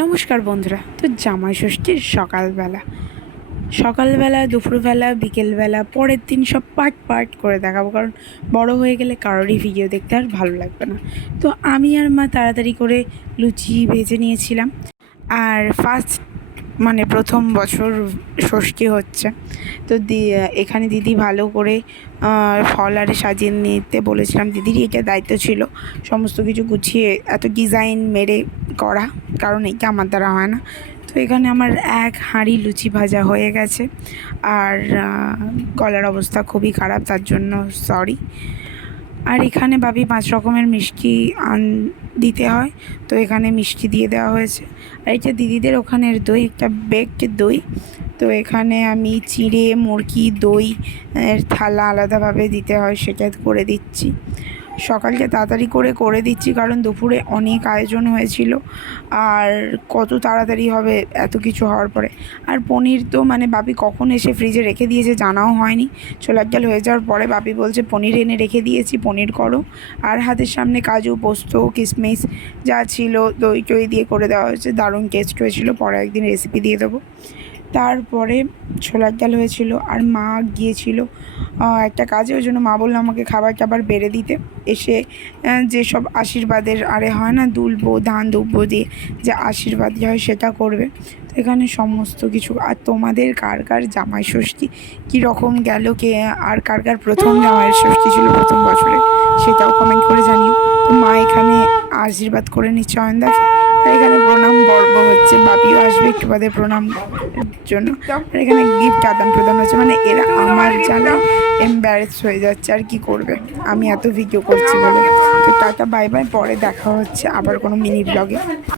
নমস্কার বন্ধুরা। তো জামাই ষষ্ঠীর সকালবেলা দুপুরবেলা বিকেলবেলা পরের দিন সব পার্ট পার্ট করে দেখাবো, কারণ বড় হয়ে গেলে কারোরই ভিডিও দেখতে আর ভালো লাগবে না। তো আমি আর মা তাড়াতাড়ি করে লুচি ভেজে নিয়েছিলাম। আর প্রথম বছর ষষ্ঠী হচ্ছে, তো এখানে দিদি ভালো করে ফল আরে সাজিয়ে নিতে বলেছিলাম। দিদিরই এটা দায়িত্ব ছিল সমস্ত কিছু গুছিয়ে এত ডিজাইন মেরে করা, কারণ এইটা আমার দ্বারা হয় না। তো এখানে আমার এক হাঁড়ি লুচি ভাজা হয়ে গেছে, আর গলার অবস্থা খুবই খারাপ, তার জন্য সরি। আর এখানে ভাবি 5 রকমের মিষ্টি দিতে হয়, তো এখানে মিষ্টি দিয়ে দেওয়া হয়েছে। আর এটা দিদিদের ওখানের দই, একটা বেকড দই। তো এখানে আমি চিঁড়ে মুরগি দই এর থালা আলাদাভাবে দিতে হয়, সেটা করে দিচ্ছি। সকালকে তাড়াতাড়ি করে দিচ্ছি, কারণ দুপুরে অনেক আয়োজন হয়েছিল, আর কত তাড়াতাড়ি হবে এত কিছু হওয়ার পরে। আর পনির তো বাপি কখন এসে ফ্রিজে রেখে দিয়েছে জানাও হয়নি। ছোলার ডাল হয়ে যাওয়ার পরে বাপি বলছে পনির এনে রেখে দিয়েছি, পনির করো। আর হাতের সামনে কাজু পোস্ত কিশমিশ যা ছিল দই টই দিয়ে করে দেওয়া হয়েছে, দারুণ টেস্ট হয়েছিল। পরে একদিন রেসিপি দিয়ে দেবো। তারপরে ছোলার ডাল হয়েছিল, আর মা গিয়েছিল একটা কাজে, ওই জন্য মা বললো আমাকে খাবার টাবার বেড়ে দিতে। এসে যেসব আশীর্বাদের হয় না, দুলবো ধান দুব্বো দিয়ে যে আশীর্বাদ হয় সেটা করবে। তো এখানে সমস্ত কিছু। আর তোমাদের কার কার জামাই ষষ্ঠী কীরকম গেল, আর কার কার প্রথম জামাই ষষ্ঠী ছিল প্রথম বছরে, সেটাও কমেন্ট করে জানিও। তো মা এখানে আশীর্বাদ করে নিচ্ছে অয়নদাকে, আর এখানে প্রণাম বর্গ হচ্ছে, বাপিও আসবে একটু বাদে প্রণাম জন্য। আর এখানে গিফট আদান প্রদান হচ্ছে, এরা আমার জ্বালা এম্বারেস হয়ে যাচ্ছে, আর কি করবে আমি এত ভিডিও করছি বলে। তো টাটা বাই বাই, পরে দেখা হচ্ছে আবার কোনো মিনি ব্লগে।